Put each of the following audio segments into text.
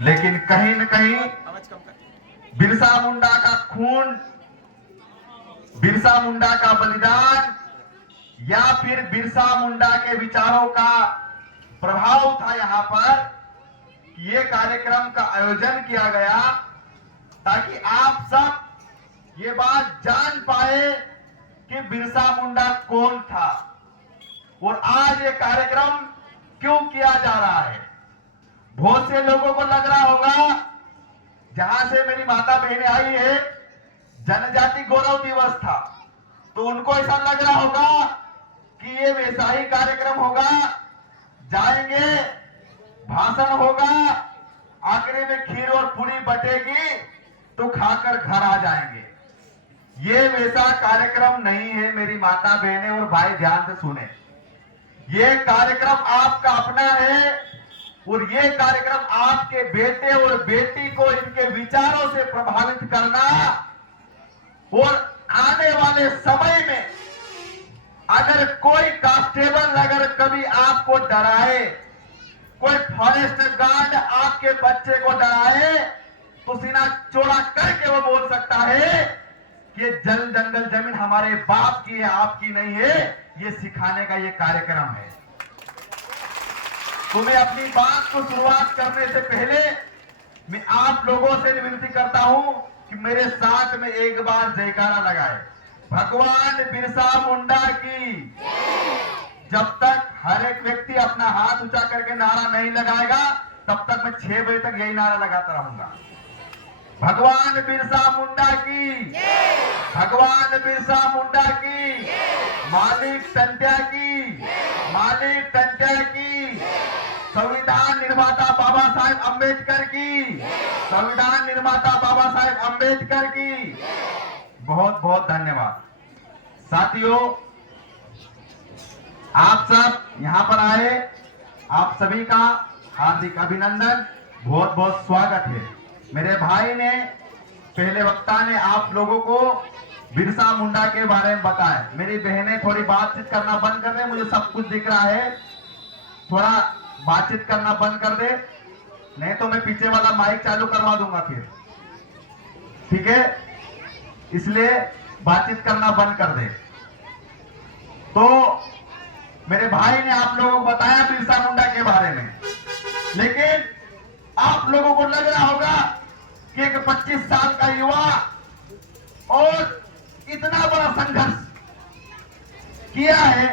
लेकिन कहीं न कहीं बिरसा मुंडा का खून, बिरसा मुंडा का बलिदान या फिर बिरसा मुंडा के विचारों का प्रभाव था यहां पर कि ये कार्यक्रम का आयोजन किया गया ताकि आप सब ये बात जान पाए कि बिरसा मुंडा कौन था और आज ये कार्यक्रम क्यों किया जा रहा है। बहुत से लोगों को लग रहा होगा, जहां से मेरी माता बहनें आई है, जनजाति गौरव दिवस था, तो उनको ऐसा लग रहा होगा कि ये वैसा ही कार्यक्रम होगा, जाएंगे, भाषण होगा, आखिरी में खीर और पूरी बटेगी तो खाकर घर आ जाएंगे। ये वैसा कार्यक्रम नहीं है मेरी माता बहनें और भाई, ध्यान से सुने। ये कार्यक्रम आपका अपना है और ये कार्यक्रम आपके बेटे और बेटी को इनके विचारों से प्रभावित करना और आने वाले समय में अगर कोई कांस्टेबल अगर कभी आपको डराए, कोई फॉरेस्ट गार्ड आपके बच्चे को डराए, तो सीना चौड़ा करके वो बोल सकता है कि जल जंगल जमीन हमारे बाप की है, आपकी नहीं है। ये सिखाने का ये कार्यक्रम है। तो मैं अपनी बात को शुरुआत करने से पहले मैं आप लोगों से विनती करता हूं कि मेरे साथ में एक बार जयकारा लगाए, भगवान बिरसा मुंडा की। जब तक हर एक व्यक्ति अपना हाथ ऊंचा करके नारा नहीं लगाएगा, तब तक मैं 6 बजे तक यही नारा लगाता रहूंगा। भगवान बिरसा मुंडा की, भगवान बिरसा मुंडा की, मालिक टंट्या की, मालिक टंट्या की, संविधान निर्माता बाबा साहेब अंबेडकर की, संविधान निर्माता बाबा साहेब अंबेडकर की। बहुत बहुत धन्यवाद। साथियों, आप सब यहां पर आए, आप सभी का हार्दिक अभिनंदन, बहुत बहुत स्वागत है। मेरे भाई ने, पहले वक्ता ने आप लोगों को बिरसा मुंडा के बारे में बताया। मेरी बहनें थोड़ी बातचीत करना बंद कर दे, मुझे सब कुछ दिख रहा है, थोड़ा बातचीत करना बंद कर दे, नहीं तो मैं पीछे वाला माइक चालू करवा दूंगा फिर, ठीक है? इसलिए बातचीत करना बंद कर दे। तो मेरे भाई ने आप लोगों को बताया बिरसा मुंडा के बारे में, लेकिन आप लोगों को लग रहा होगा कि एक 25 साल का युवा और इतना बड़ा संघर्ष किया है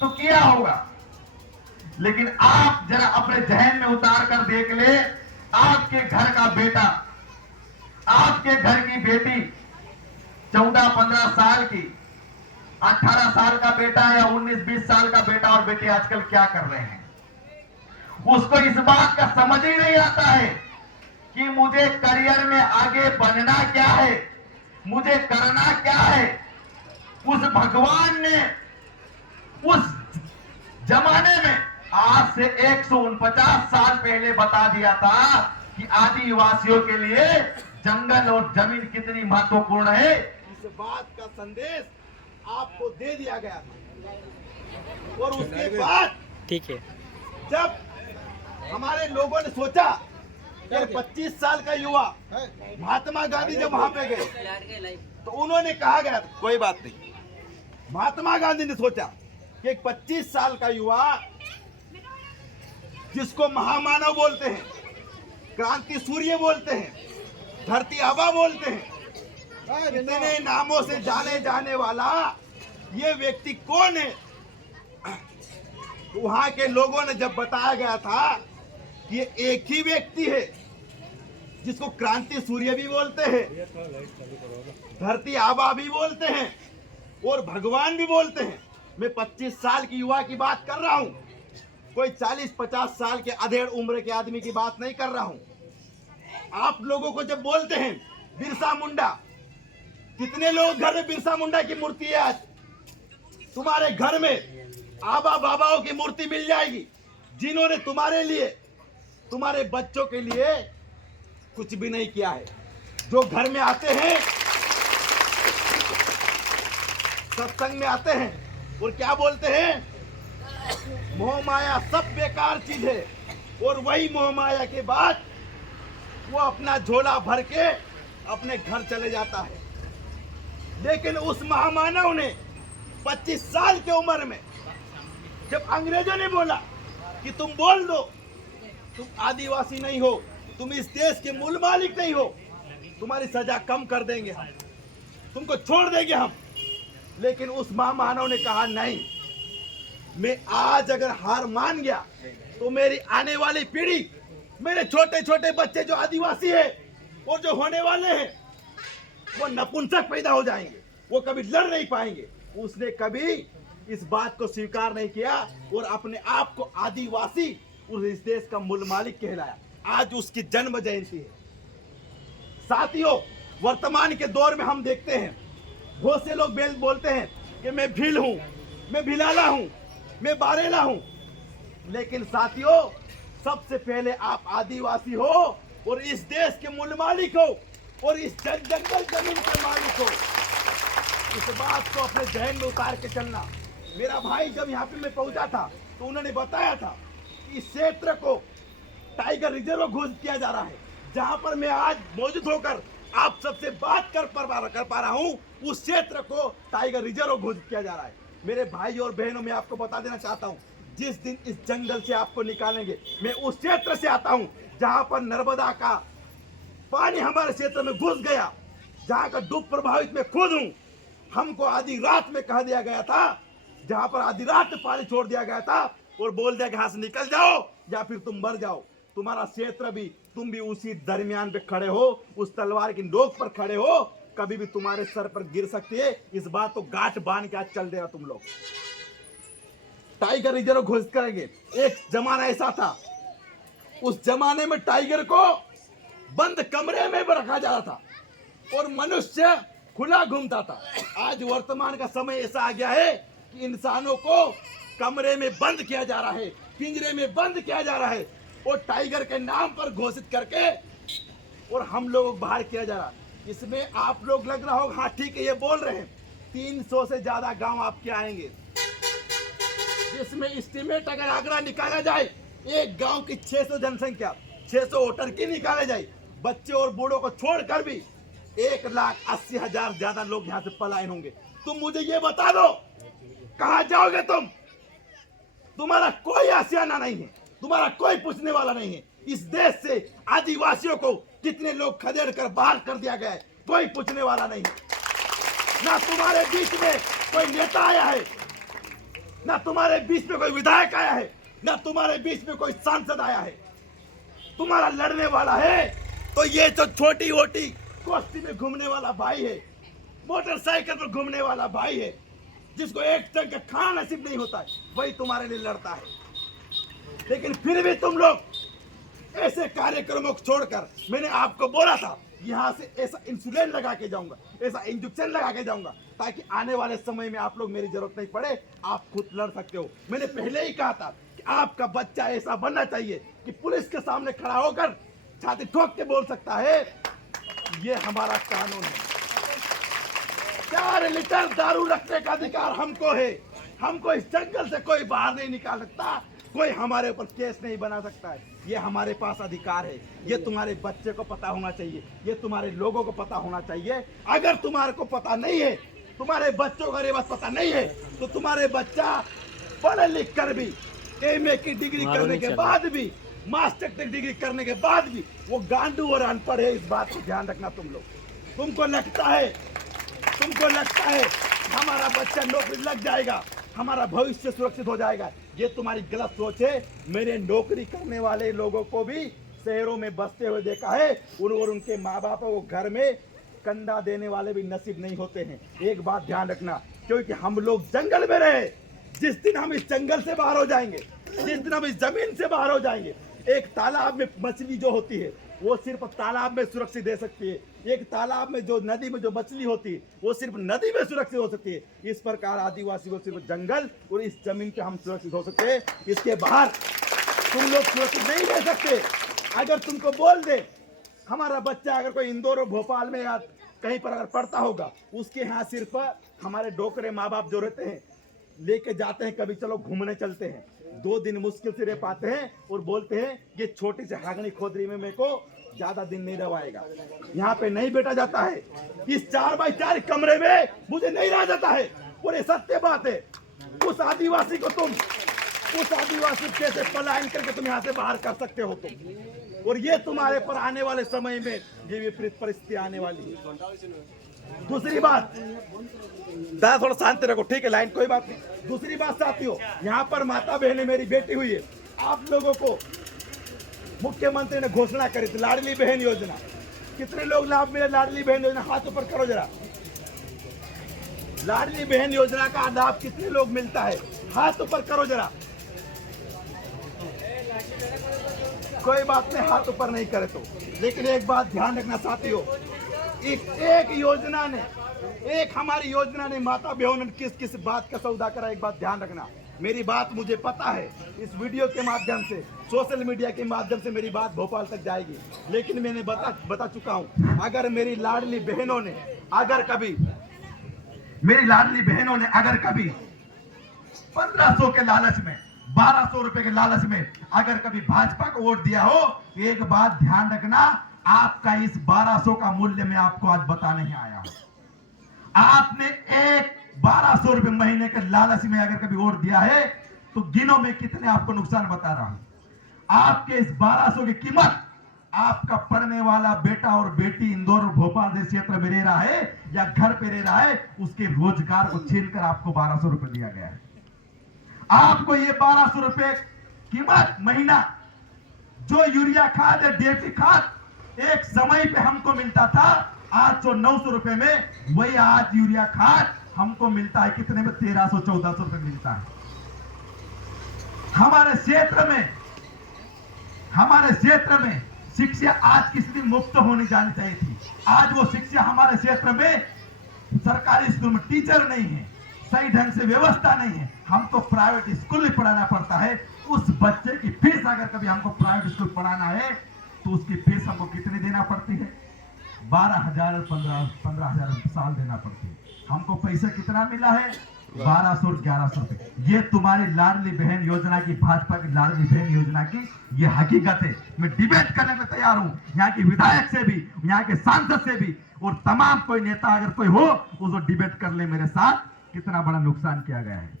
तो किया होगा, लेकिन आप जरा अपने जहन में उतार कर देख ले, आपके घर का बेटा, आपके घर की बेटी 14-15 साल की, 18 साल का बेटा या 19-20 साल का बेटा और बेटी आजकल क्या कर रहे हैं। उसको इस बात का समझ ही नहीं आता है कि मुझे करियर में आगे बढ़ना क्या है, मुझे करना क्या है। उस भगवान ने उस जमाने में आज से 149 साल पहले बता दिया था कि आदिवासियों के लिए जंगल और जमीन कितनी महत्वपूर्ण है। इस बात का संदेश आपको दे दिया गया था। और उसके बाद ठीक है, जब हमारे लोगों ने सोचा कि 25 साल का युवा, महात्मा गांधी जब वहां पे गए तो उन्होंने कहा गया, कोई बात नहीं, महात्मा गांधी ने सोचा कि एक 25 साल का युवा जिसको महामानव बोलते हैं, क्रांति सूर्य बोलते हैं, धरती आबा बोलते हैं, इतने नामों से जाने जाने वाला ये व्यक्ति कौन है। वहां के लोगों ने जब बताया गया था कि ये एक ही व्यक्ति है जिसको क्रांति सूर्य भी बोलते हैं, धरती आबा भी बोलते हैं और भगवान भी बोलते हैं। मैं 25 साल की युवा की बात कर रहा हूं, कोई 40-50 साल के अधेड़ उम्र के आदमी की बात नहीं कर रहा हूं। आप लोगों को जब बोलते हैं बिरसा मुंडा, कितने लोग घर में बिरसा मुंडा की मूर्ति है? आज तुम्हारे घर में आबा बाबाओं की मूर्ति मिल जाएगी, जिन्होंने तुम्हारे लिए, तुम्हारे बच्चों के लिए कुछ भी नहीं किया है। जो घर में आते हैं, सत्संग में आते हैं और क्या बोलते हैं, मोह माया सब बेकार चीज है। और वही मोह माया के बाद वो अपना झोला भर के अपने घर चले जाता है। लेकिन उस महामानव ने 25 साल की उम्र में जब अंग्रेजों ने बोला कि तुम बोल दो, तुम आदिवासी नहीं हो, तुम इस देश के मूल मालिक नहीं हो, तुम्हारी सजा कम कर देंगे हम, तुमको छोड़ देंगे हम। लेकिन उस महामानव ने कहा नहीं, मैं आज अगर हार मान गया तो मेरी आने वाली पीढ़ी, मेरे छोटे छोटे बच्चे जो आदिवासी है और जो होने वाले हैं, वो नपुंसक पैदा हो जाएंगे, वो कभी लड़ नहीं पाएंगे। उसने कभी इस बात को स्वीकार नहीं किया और अपने आप को आदिवासी और इस देश का मूल मालिक कहलाया। आज उसकी जन्म जयंती है। साथियों, वर्तमान के दौर में हम देखते हैं बहुत से लोग बोलते हैं कि मैं भील हूं, मैं भिलाला हूं, मैं बारेला हूं। लेकिन साथियों, सबसे पहले आप आदिवासी हो और इस देश के मूल मालिक हो और इस जंगल जमीन के मालिक हो। इस बात को अपने जहन में उतार के चलना। मेरा भाई जब यहाँ पे मैं पहुंचा था तो उन्होंने बताया था कि इस क्षेत्र को टाइगर रिजर्व घोषित किया जा रहा है। जहां पर मैं आज मौजूद होकर आप सबसे बात कर पा रहा हूं, उस क्षेत्र को टाइगर रिजर्व घोषित किया जा रहा है। मेरे भाई और बहनों, मैं आपको बता देना चाहता हूं, जिस दिन इस जंगल से आपको निकालेंगे, मैं उस क्षेत्र से आता हूं जहां पर नर्मदा का पानी हमारे क्षेत्र में घुस गया, जहां का डूब प्रभावित मैं खुद हूं। हमको आधी रात में कहा दिया गया था, जहां पर आधी रात में पानी छोड़ दिया गया था और बोल दिया कि यहां से निकल जाओ या फिर तुम मर जाओ। तुम्हारा क्षेत्र भी, तुम भी उसी दरमियान पे खड़े हो, उस तलवार की नोक पर खड़े हो, कभी भी तुम्हारे सर पर गिर सकती है। इस बात को गांठ बांध के आज चल देना तुम लोग। टाइगर रिजर्व घोषित करेंगे। एक जमाना ऐसा था, उस जमाने में टाइगर को बंद कमरे में रखा जा रहा था और मनुष्य खुला घूमता था। आज वर्तमान का समय ऐसा आ गया है कि इंसानों को कमरे में बंद किया जा रहा है, पिंजरे में बंद किया जा रहा है और टाइगर के नाम पर घोषित करके और हम लोग बाहर किया जा रहा है। इसमें आप लोग लग रहा होगा हाँ ठीक है, ये बोल रहे हैं 300 से ज्यादा गांव आपके आएंगे, जिसमें एस्टिमेट अगर आंकड़ा निकाला जाए, एक गांव की 600 जनसंख्या, 600 वोटर की निकाले जाए, बच्चे और बूढ़ों को छोड़कर भी 1,80,000 ज्यादा लोग यहाँ से पलायन होंगे। तुम मुझे ये बता दो, कहां जाओगे तुम? तुम्हारा कोई आशियाना नहीं है, तुम्हारा कोई पूछने वाला नहीं है। इस देश से आदिवासियों को कितने लोग खदेड़ कर बाहर कर दिया गया है, कोई पूछने वाला नहीं है। ना तुम्हारे बीच में कोई नेता आया है, ना तुम्हारे बीच में कोई विधायक आया है, ना तुम्हारे बीच में कोई सांसद आया है। तुम्हारा लड़ने वाला है तो ये जो छोटी वोटी कोष्ठी में घूमने वाला भाई है, मोटरसाइकिल पर घूमने वाला भाई है, जिसको एक टंग का खाना नसीब नहीं होता है, वही तुम्हारे लिए लड़ता है। लेकिन फिर भी तुम लोग ऐसे कार्यक्रमों को छोड़कर, मैंने आपको बोला था यहां से ऐसा इंसुलिन लगा के जाऊंगा, ऐसा इंजेक्शन लगा के जाऊंगा, ताकि आने वाले समय में आप लोग मेरी जरूरत नहीं पड़े, आप खुद लड़ सकते हो। मैंने पहले ही कहा था कि आपका बच्चा ऐसा बनना चाहिए कि पुलिस के सामने खड़ा होकर छाती ठोक के बोल सकता है ये हमारा कानून है। 4 लीटर दारू रखने का अधिकार हमको है। हमको इस जंगल से कोई बाहर नहीं निकाल सकता, कोई हमारे ऊपर केस नहीं बना सकता है। ये हमारे पास अधिकार है। ये तुम्हारे बच्चे को पता होना चाहिए, ये तुम्हारे लोगों को पता होना चाहिए। अगर तुम्हारे को पता नहीं है, तुम्हारे बच्चों को ये बात पता नहीं है, तो तुम्हारे बच्चा पढ़ लिख कर भी, MA की डिग्री करने के बाद भी, मास्टर की डिग्री करने के बाद भी वो गांडू और अनपढ़ है। इस बात को ध्यान रखना तुम लोग। तुमको लगता है हमारा बच्चा नौकरी लग जाएगा, हमारा भविष्य सुरक्षित हो जाएगा, ये तुम्हारी गलत सोच है। मैंने नौकरी करने वाले लोगों को भी शहरों में बसते हुए देखा है, और उनके माँ बाप को घर में कंधा देने वाले भी नसीब नहीं होते हैं। एक बात ध्यान रखना, क्योंकि हम लोग जंगल में रहे। जिस दिन हम इस जंगल से बाहर हो जाएंगे, जिस दिन हम इस जमीन से बाहर हो जाएंगे, एक तालाब में मछली जो होती है वो सिर्फ तालाब में सुरक्षित दे सकती है। एक तालाब में जो नदी में जो मछली होती है वो सिर्फ नदी में सुरक्षित हो सकती है। इस प्रकार आदिवासी को सिर्फ जंगल और इस जमीन पे हम सुरक्षित हो सकते हैं, इसके बाहर तुम लोग सुरक्षित नहीं रह सकते। अगर तुमको बोल दे हमारा बच्चा अगर कोई इंदौर और भोपाल में या कहीं पर अगर पढ़ता होगा, उसके यहाँ सिर्फ हमारे डोकरे माँ बाप जो रहते हैं लेके जाते हैं, कभी चलो घूमने चलते हैं, 2 दिन मुश्किल से रह पाते हैं और बोलते हैं ये छोटी सी हागनी खोदरी में मेरे को ज्यादा दिन नहीं रवाएगा। यहाँ पे नहीं बैठा जाता है, इस 4x4 कमरे में मुझे नहीं रहा जाता है। और ये सत्य बात है। उस आदिवासी कैसे पलायन करके तुम यहाँ से बाहर कर सकते हो तुम, और ये तुम्हारे पर आने वाले समय में ये विपरीत परिस्थिति आने वाली है। दूसरी बात, दादा थोड़ा शांति रखो, ठीक है, लाइन कोई बात नहीं। दूसरी बात साथियों, यहाँ पर माता बहनें मेरी बेटी हुई है। आप लोगों को मुख्यमंत्री ने घोषणा करी थी लाडली बहन योजना। कितने लोग लाभ मिले लाडली बहन योजना? हाथ ऊपर करो जरा। लाडली बहन योजना का लाभ कितने लोग मिलता है? हाथ ऊपर करो जरा। कोई बात नहीं, हाथ ऊपर नहीं करे तो। लेकिन एक बात ध्यान रखना साथियों, एक योजना ने, एक हमारी योजना ने माता बहनों ने किस किस बात का सौदा करा, एक बात ध्यान रखना। मेरी बात मुझे पता है, इस वीडियो के माध्यम से, सोशल मीडिया के माध्यम से मेरी बात भोपाल तक जाएगी। लेकिन मैंने बता चुका हूं, अगर मेरी लाडली बहनों ने अगर कभी 1500 के लालच में, 1200 रुपए के लालच में अगर कभी भाजपा को वोट दिया हो, एक बात ध्यान रखना, आपका इस 1200 का मूल्य मैं आपको आज बताने ही आया हूं। आपने एक 1200 रुपए महीने के लालच में अगर कभी वोट दिया है तो गिनो में कितने आपको नुकसान बता रहा हूं। आपके इस 1200 की कीमत आपका पढ़ने वाला बेटा और बेटी इंदौर और भोपाल जैसे क्षेत्र में रह रहा है या घर पे रह रहा है, उसके रोजगार को छीनकर आपको 1200 रुपए दिया गया है। आपको ये 1200 रुपए कीमत महीना, जो यूरिया खाद है, डीएपी खाद एक समय पे हमको मिलता था 800-900 रुपए में, वही आज यूरिया खाद हमको मिलता है कितने में? 1300-1400 रुपए मिलता है। हमारे क्षेत्र में शिक्षा आज किस दिन मुफ्त होनी जानी चाहिए थी। आज वो शिक्षा हमारे क्षेत्र में, सरकारी स्कूल में टीचर नहीं है, सही ढंग से व्यवस्था नहीं है, हमको प्राइवेट स्कूल में पढ़ाना पड़ता है। उस बच्चे की फीस अगर कभी हमको प्राइवेट स्कूल पढ़ाना है तो उसकी फीस हमको कितनी देना पड़ती है? 12,000 15,000 साल देना पड़ती है। हमको पैसा कितना मिला है? 1200 और 1100 रुपए। ये तुम्हारी लाडली बहन योजना की, भाजपा की लाडली बहन योजना की ये हकीकत है। मैं डिबेट करने में तैयार हूं, यहाँ के विधायक से भी, यहाँ के सांसद से भी, और तमाम कोई नेता अगर कोई हो उसको डिबेट कर ले मेरे साथ, कितना बड़ा नुकसान किया गया है।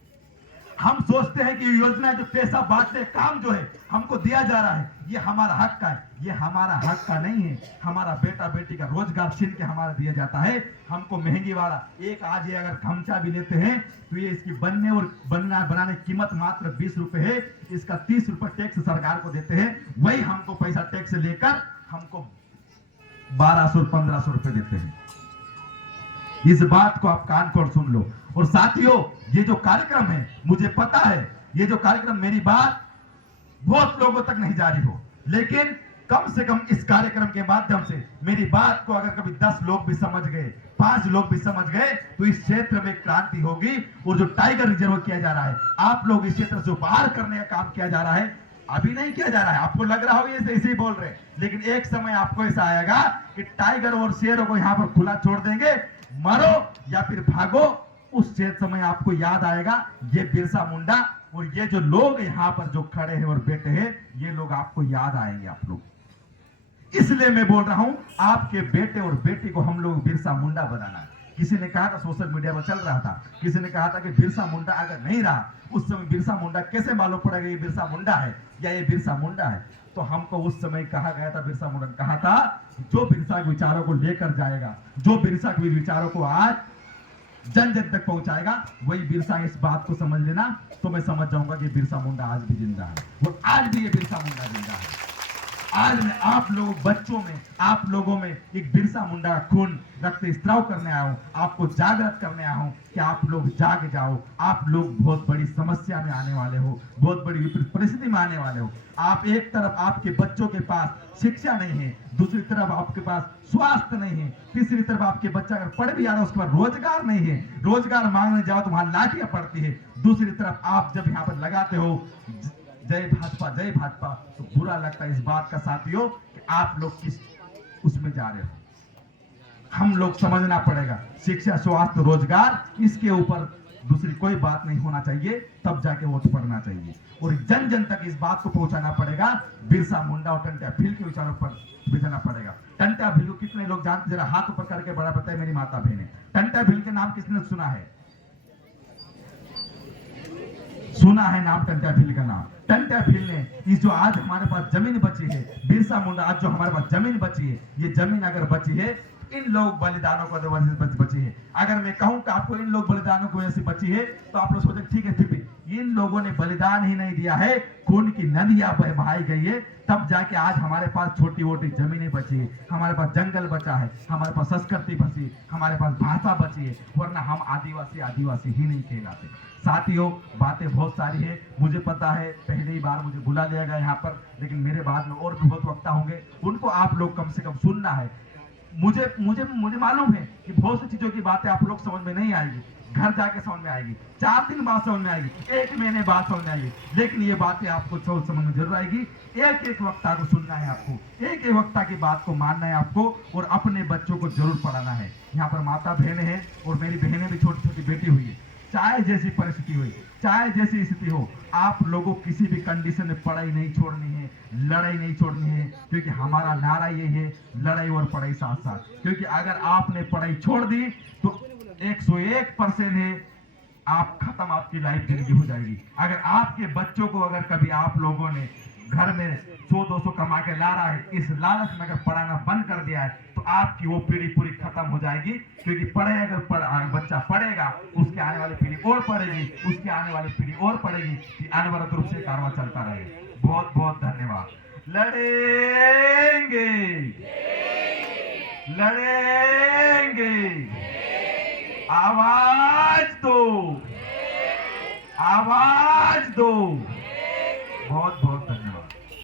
हम सोचते हैं कि योजना जो पैसा बांटने काम जो है हमको दिया जा रहा है, ये हमारा हक का है। ये हमारा हक का नहीं है, हमारा बेटा बेटी का रोजगार छीन के हमारा दिया जाता है। हमको महंगी वाला एक, आज ये अगर खमचा भी लेते हैं तो ये इसकी बनने और बनाने की कीमत मात्र 20 रुपए है। इसका 30 रुपए टैक्स सरकार को देते हैं, वही हमको पैसा टैक्स लेकर हमको 1200-1500 रुपए देते हैं। इस बात को आप कान खोल सुन लो। और साथियों, ये जो कार्यक्रम है, मुझे पता है ये जो कार्यक्रम, मेरी बात बहुत लोगों तक नहीं जा रही हो, लेकिन कम से कम इस कार्यक्रम के माध्यम से मेरी बात को अगर कभी 10 लोग भी समझ गए, 5 लोग भी समझ गए, तो इस क्षेत्र में क्रांति होगी। और जो टाइगर रिजर्व किया जा रहा है, आप लोग इस क्षेत्र से बाहर करने का काम किया जा रहा है, अभी नहीं किया जा रहा है। आपको लग रहा होगा ऐसे ही बोल रहे, लेकिन एक समय आपको ऐसा आएगा कि टाइगर और शेरों को यहाँ पर खुला छोड़ देंगे, मरो या फिर भागो। उस समय आपको याद आएगा ये बिरसा मुंडा और ये जो लोग यहाँ पर जो खड़े हैं और बैठे हैं, ये लोग आपको याद आएंगे आप लोग। इसलिए मैं बोल रहा हूं, आपके बेटे और बेटी को हम लोग बिरसा मुंडा बनाना है। किसी ने कहा था, सोशल मीडिया पर चल रहा था, किसी ने कहा था कि बिरसा मुंडा अगर नहीं रहा, उस समय बिरसा मुंडा कैसे मालूम पड़ेगा ये बिरसा मुंडा है या ये बिरसा मुंडा है? तो हमको उस समय कहा गया था, बिरसा मुंडा ने कहा था, जो बिरसा के विचारों को लेकर जाएगा, जो बिरसा के विचारों को आज जन जन तक पहुंचाएगा, वही बिरसा। इस बात को समझ लेना तो मैं समझ जाऊंगा कि बिरसा मुंडा आज भी जिंदा है और आज भी ये बिरसा मुंडा जिंदा है। आज मैं आप लोगों बच्चों में, आप लोगों में एक बिरसा मुंडा का खून रक्त स्त्राव करने आया हूं, आपको जागृत करने आया हूं कि आप लोग जाग जाओ। आप लोग बहुत बड़ी समस्या में आने वाले हो, बहुत बड़ी विपरीत परिस्थिति में आने वाले हो। आप एक तरफ आपके बच्चों के पास शिक्षा नहीं है, दूसरी तरफ आपके पास स्वास्थ्य नहीं है, तीसरी तरफ आपके बच्चा अगर पढ़ भी आ रहा है उसके पास रोजगार नहीं है, रोजगार मांगने जाओ तो वहां लाठियां पड़ती है। दूसरी तरफ आप जब यहाँ पर लगाते हो जय भाजपा, तो बुरा लगता है इस बात का साथियों कि आप लोग किस उसमें जा रहे हो। हम लोग समझना पड़ेगा, शिक्षा, स्वास्थ्य, रोजगार, इसके ऊपर दूसरी कोई बात नहीं होना चाहिए, तब जाके वोट पड़ना चाहिए। और जन जन तक इस बात को पहुंचाना पड़ेगा, बिरसा मुंडा और टंट्या भील के विचारों पर भेजना पड़ेगा। टंट्या भील को कितने लोग जानते, जरा हाथ ऊपर करके बड़ा बताए मेरी माता बहने, टंट्या भील के नाम किसने सुना है? सुना है नाम टंट्या भील का नाम। टंट्या भील ने इस जो आज हमारे पास जमीन बची है, बिरसा मुंडा आज जो हमारे पास जमीन बची है, ये जमीन अगर बची है इन लोग बलिदानों को वजह से बची है। अगर मैं कहूं कि आपको इन लोग बलिदानों की वजह से बची है, तो आप लोग सोचें ठीक है, फिर भी इन लोगों ने बलिदान ही नहीं दिया है, खून की नदियां बहाई गई है, तब जाके आज हमारे पास छोटी मोटी जमीनें बची है, हमारे पास जंगल बचा है, हमारे पास संस्कृति बची, हमारे पास भाषा बची है, वरना हम आदिवासी आदिवासी ही नहीं कहलाते। साथियों, बातें बहुत सारी है, मुझे पता है पहली बार मुझे बुला लिया गया यहाँ पर, लेकिन मेरे बाद में और भी बहुत वक्ता होंगे, उनको आप लोग कम से कम सुनना है। मुझे मुझे मुझे मालूम है कि बहुत सी चीजों की बातें आप लोग समझ में नहीं आएगी, घर जाके समझ में आएगी, 4 दिन बाद समझ में आएगी, 1 महीने बाद समझ में आएगी, लेकिन ये बातें आपको समझ में जरूर आएगी। एक एक वक्ता को सुनना है आपको, एक एक वक्ता की बात को मानना है आपको, और अपने बच्चों को जरूर पढ़ाना है। यहाँ पर माता बहनें हैं और मेरी बहनें भी छोटी छोटी बेटी हुई है। चाहे जैसी परिस्थिति हुई, चाहे जैसी स्थिति हो, आप लोगों किसी भी कंडीशन में पढ़ाई नहीं छोड़नी है, लड़ाई नहीं छोड़नी है, क्योंकि हमारा नारा ये है, लड़ाई और पढ़ाई साथ साथ। क्योंकि अगर आपने पढ़ाई छोड़ दी तो 101% है, आप खत्म, आपकी लाइफ जिंदगी हो जाएगी। अगर आपके बच्चों को अगर कभी आप लोगों ने घर में 100-200 कमा के ला रहा है, इस लालच में अगर पढ़ाना बंद कर दिया है, तो आपकी वो पीढ़ी पूरी खत्म हो जाएगी। क्योंकि बच्चा पढ़ेगा, उसके आने वाली पीढ़ी और पढ़ेगी, उसके आने वाली पीढ़ी और पढ़ेगी, कि अनवरत रूप से कारवां चलता रहेगा। बहुत बहुत धन्यवाद। लड़ेंगे लड़ेंगे, आवाज दो, आवाज दो। बहुत बहुत